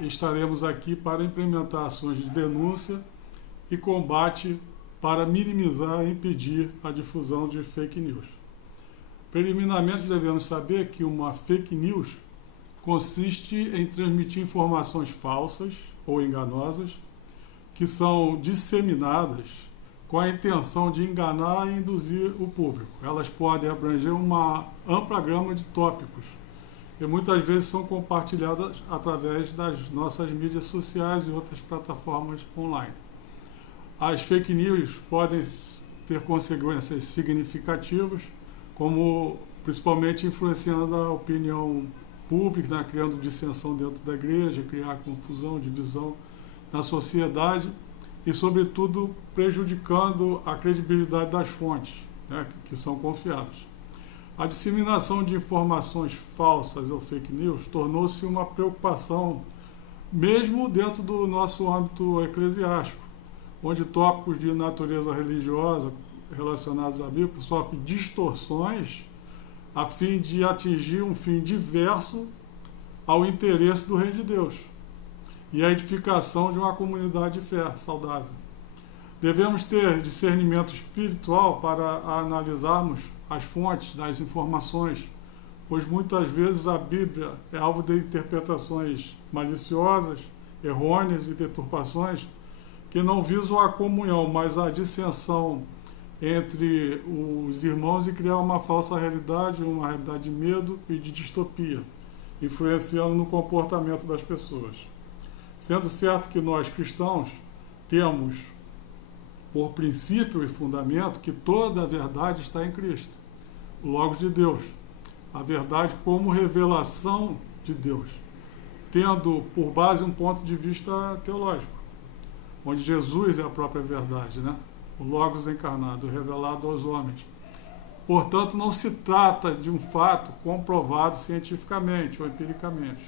estaremos aqui para implementar ações de denúncia e combate para minimizar e impedir a difusão de fake news. Preliminarmente, devemos saber que uma fake news consiste em transmitir informações falsas ou enganosas que são disseminadas com a intenção de enganar e induzir o público. Elas podem abranger uma ampla gama de tópicos e muitas vezes são compartilhadas através das nossas mídias sociais e outras plataformas online. As fake news podem ter consequências significativas, como principalmente influenciando a opinião pública, né, criando dissensão dentro da igreja, criar confusão, divisão na sociedade e, sobretudo, prejudicando a credibilidade das fontes, né, que são confiáveis. A disseminação de informações falsas ou fake news tornou-se uma preocupação mesmo dentro do nosso âmbito eclesiástico, onde tópicos de natureza religiosa relacionados à Bíblia sofrem distorções a fim de atingir um fim diverso ao interesse do Reino de Deus e a edificação de uma comunidade de fé saudável. Devemos ter discernimento espiritual para analisarmos as fontes das informações, pois muitas vezes a Bíblia é alvo de interpretações maliciosas, errôneas e deturpações que não visam a comunhão, mas a dissensão entre os irmãos e criar uma falsa realidade, uma realidade de medo e de distopia, influenciando no comportamento das pessoas. Sendo certo que nós cristãos temos por princípio e fundamento que toda a verdade está em Cristo, o Logos de Deus, a verdade como revelação de Deus, tendo por base um ponto de vista teológico, onde Jesus é a própria verdade, né? O Logos encarnado, revelado aos homens. Portanto, não se trata de um fato comprovado cientificamente ou empiricamente,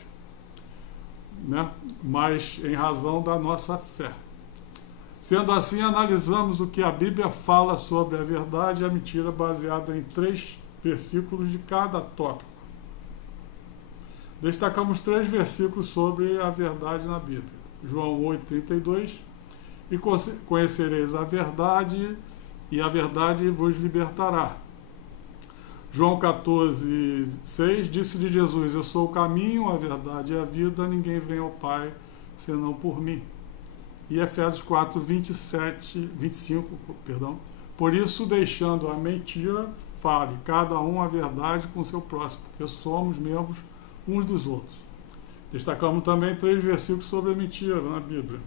né? Mas em razão da nossa fé. Sendo assim, analisamos o que a Bíblia fala sobre a verdade e a mentira, baseado em 3 versículos de cada tópico. Destacamos 3 versículos sobre a verdade na Bíblia. João 8,32, e conhecereis a verdade, e a verdade vos libertará. João 14,6, disse-lhe Jesus, eu sou o caminho, a verdade e a vida, ninguém vem ao Pai senão por mim. E Efésios 4:25, por isso, deixando a mentira, fale cada um a verdade com o seu próximo, porque somos membros uns dos outros. Destacamos também 3 versículos sobre a mentira na Bíblia.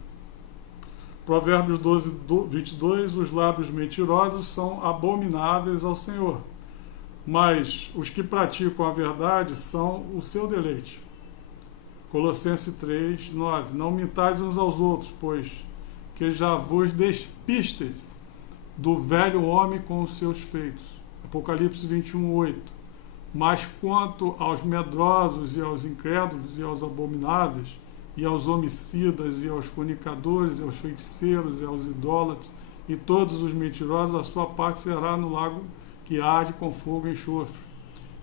Provérbios 12:22, os lábios mentirosos são abomináveis ao Senhor, mas os que praticam a verdade são o seu deleite. Colossenses 3:9, não mintais uns aos outros, pois que já vos despistes do velho homem com os seus feitos. Apocalipse 21:8, mas quanto aos medrosos e aos incrédulos e aos abomináveis, e aos homicidas, e aos fornicadores, e aos feiticeiros, e aos idólatras, e todos os mentirosos, a sua parte será no lago que arde com fogo e enxofre,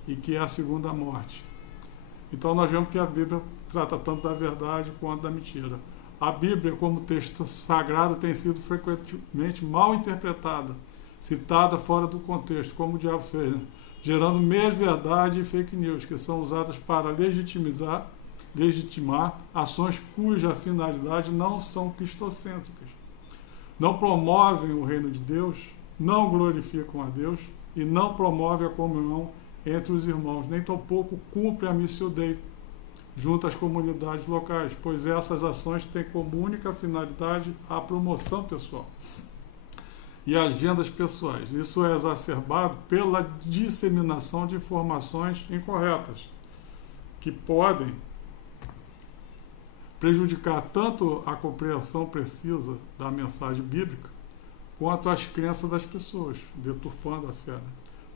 e que é a segunda morte. Então nós vemos que a Bíblia trata tanto da verdade quanto da mentira. A Bíblia, como texto sagrado, tem sido frequentemente mal interpretada, citada fora do contexto, como o diabo fez, né? Gerando meia-verdade e fake news, que são usadas para legitimar ações cuja finalidade não são cristocêntricas. Não promovem o reino de Deus, não glorificam a Deus e não promovem a comunhão entre os irmãos, nem tampouco cumpre a missio Dei junto às comunidades locais, pois essas ações têm como única finalidade a promoção pessoal e agendas pessoais. Isso é exacerbado pela disseminação de informações incorretas, que podem prejudicar tanto a compreensão precisa da mensagem bíblica, quanto as crenças das pessoas, deturpando a fé, né?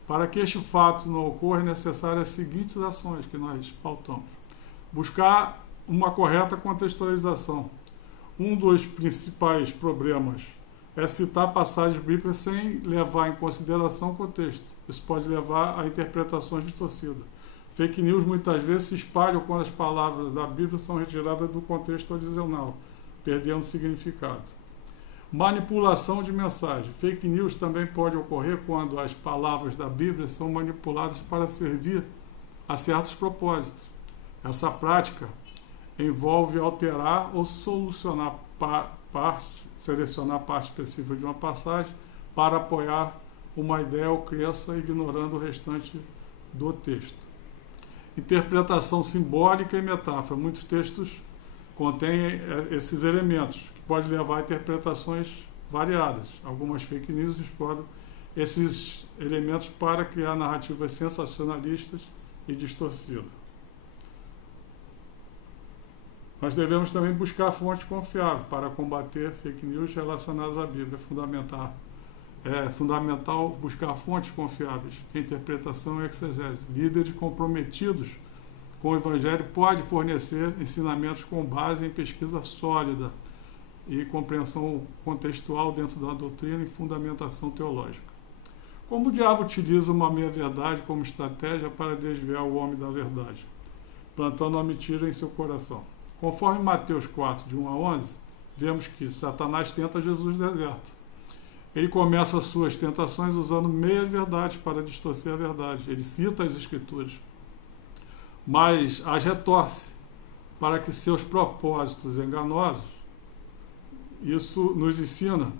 Para que este fato não ocorra, é necessário as seguintes ações que nós pautamos. Buscar uma correta contextualização. Um dos principais problemas é citar passagens bíblicas sem levar em consideração o contexto. Isso pode levar a interpretações distorcidas. Fake news muitas vezes se espalham quando as palavras da Bíblia são retiradas do contexto original, perdendo significado. Manipulação de mensagem. Fake news também pode ocorrer quando as palavras da Bíblia são manipuladas para servir a certos propósitos. Essa prática envolve alterar ou selecionar parte específica de uma passagem para apoiar uma ideia ou crença, ignorando o restante do texto. Interpretação simbólica e metáfora. Muitos textos contêm esses elementos, que podem levar a interpretações variadas. Algumas fake news exploram esses elementos para criar narrativas sensacionalistas e distorcidas. Nós devemos também buscar fontes confiáveis para combater fake news relacionadas à Bíblia. É fundamental buscar fontes confiáveis, que a interpretação é exegese. Líderes comprometidos com o Evangelho podem fornecer ensinamentos com base em pesquisa sólida e compreensão contextual dentro da doutrina e fundamentação teológica. Como o diabo utiliza uma meia-verdade como estratégia para desviar o homem da verdade, plantando a mentira em seu coração? Conforme Mateus 4, de 1 a 11, vemos que Satanás tenta Jesus no deserto. Ele começa as suas tentações usando meias-verdades para distorcer a verdade. Ele cita as Escrituras, mas as retorce para que seus propósitos enganosos. Isso nos ensina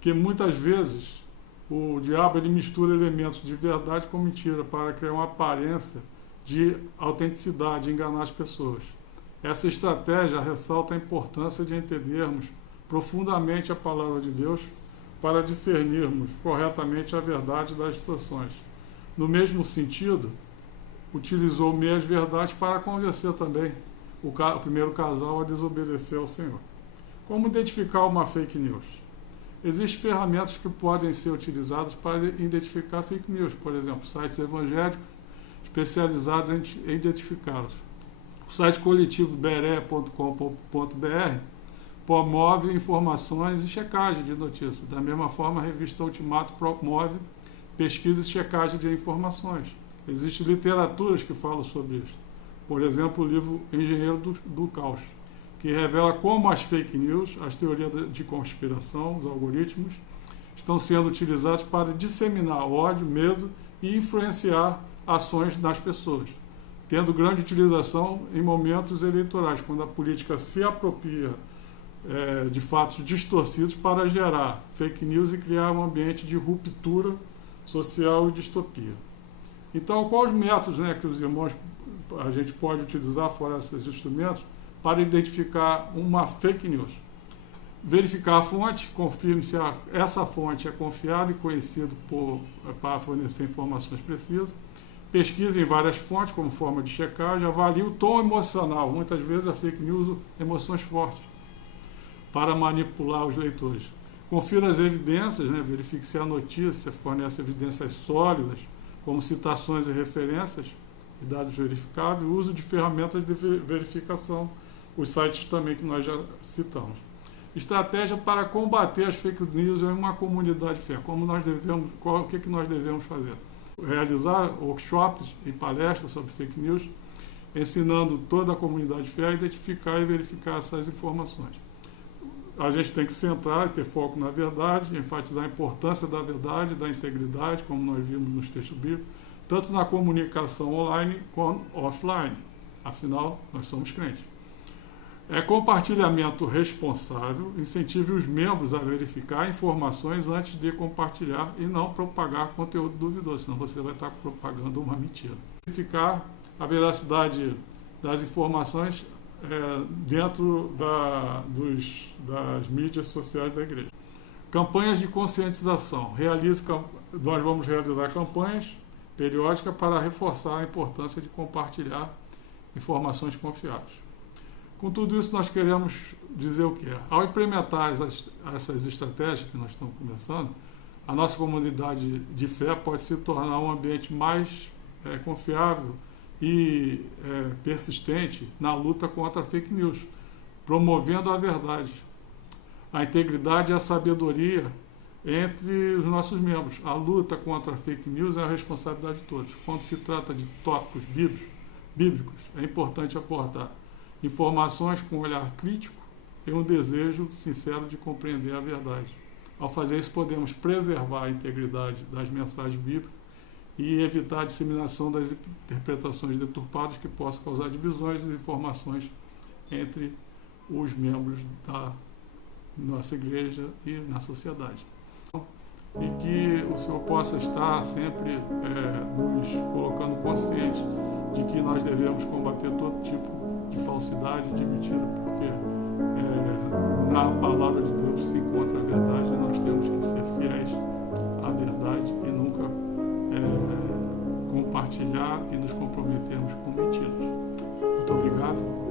que muitas vezes o diabo ele mistura elementos de verdade com mentira para criar uma aparência de autenticidade e enganar as pessoas. Essa estratégia ressalta a importância de entendermos profundamente a palavra de Deus para discernirmos corretamente a verdade das distorções. No mesmo sentido, utilizou meias-verdades para convencer também o primeiro casal a desobedecer ao Senhor. Como identificar uma fake news? Existem ferramentas que podem ser utilizadas para identificar fake news, por exemplo, sites evangélicos especializados em identificá-los. O site coletivo beré.com.br promove informações e checagem de notícias. Da mesma forma, a revista Ultimato promove pesquisa e checagem de informações. Existem literaturas que falam sobre isso. Por exemplo, o livro Engenheiro do Caos, que revela como as fake news, as teorias de conspiração, os algoritmos, estão sendo utilizados para disseminar ódio, medo e influenciar ações das pessoas, tendo grande utilização em momentos eleitorais, quando a política se apropria de fatos distorcidos para gerar fake news e criar um ambiente de ruptura social e distopia. Então, quais os métodos que os irmãos a gente pode utilizar, fora esses instrumentos, para identificar uma fake news? Verificar a fonte, confirme se essa fonte é confiável e conhecida para fornecer informações precisas. Pesquise em várias fontes como forma de checagem. Avalie o tom emocional. Muitas vezes a fake news usa emoções fortes para manipular os leitores. Confira as evidências, verifique se a notícia fornece evidências sólidas, como citações e referências e dados verificáveis, uso de ferramentas de verificação, os sites também que nós já citamos. Estratégia para combater as fake news em uma comunidade de fé. O que nós devemos fazer? Realizar workshops e palestras sobre fake news, ensinando toda a comunidade de fé a identificar e verificar essas informações. A gente tem que centrar e ter foco na verdade, enfatizar a importância da verdade, da integridade, como nós vimos nos textos bíblicos, tanto na comunicação online quanto offline. Afinal, nós somos crentes. Compartilhamento responsável, incentive os membros a verificar informações antes de compartilhar e não propagar conteúdo duvidoso, senão você vai estar propagando uma mentira. Verificar a veracidade das informações dentro das mídias sociais da igreja. Campanhas de conscientização. Nós vamos realizar campanhas periódicas para reforçar a importância de compartilhar informações confiáveis. Com tudo isso, nós queremos dizer o quê? Ao implementar essas estratégias que nós estamos começando, a nossa comunidade de fé pode se tornar um ambiente mais confiável e persistente na luta contra a fake news, promovendo a verdade, a integridade e a sabedoria entre os nossos membros. A luta contra a fake news é a responsabilidade de todos. Quando se trata de tópicos bíblicos, bíblicos, é importante aportar informações com um olhar crítico e um desejo sincero de compreender a verdade. Ao fazer isso, podemos preservar a integridade das mensagens bíblicas e evitar a disseminação das interpretações deturpadas que possam causar divisões de informações entre os membros da nossa igreja e na sociedade. E que o Senhor possa estar sempre nos colocando conscientes de que nós devemos combater todo tipo de falsidade, de mentira, porque na palavra de Deus se encontra a verdade e nós temos que ser fiéis à verdade e nunca compartilhar e nos comprometermos com mentiras. Muito obrigado.